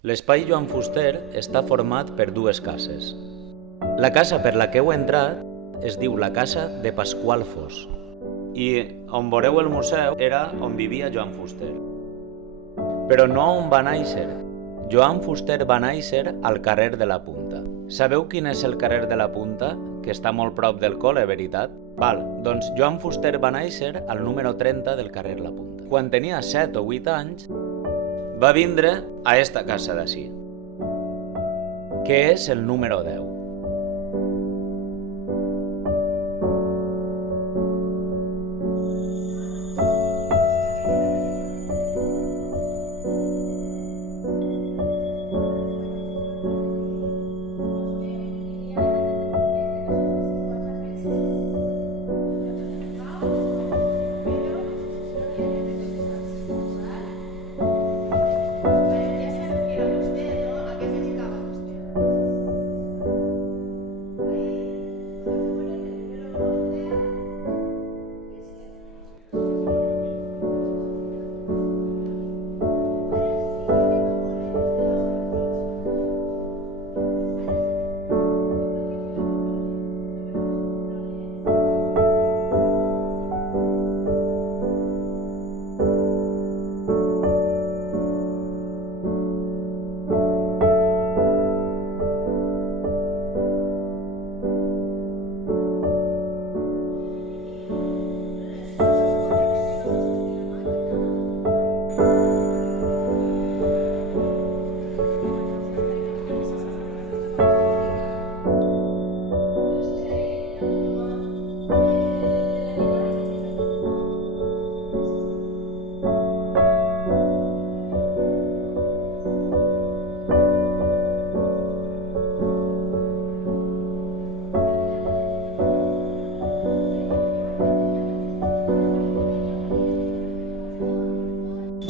L'espai Joan Fuster està format per dues cases. La casa per la que heu entrat es diu la casa de Pasqual Fos. I on veureu el museu era on vivia Joan Fuster. Però no on va néixer. Joan Fuster va néixer al carrer de la Punta. Sabeu quin és el carrer de la Punta? Que està molt prop del col·le, veritat? Val, doncs Joan Fuster va néixer al número 30 del carrer La Punta. Quan tenia 7 o 8 anys, va vindre a esta casa d'ací, que és el número 10.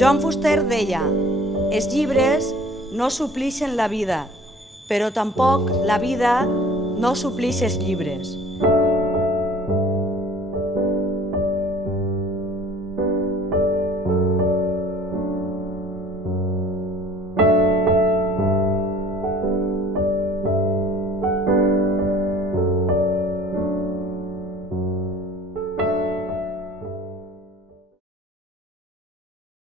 Joan Fuster deia: els llibres no supleixen la vida, però tampoc la vida no supleix els llibres.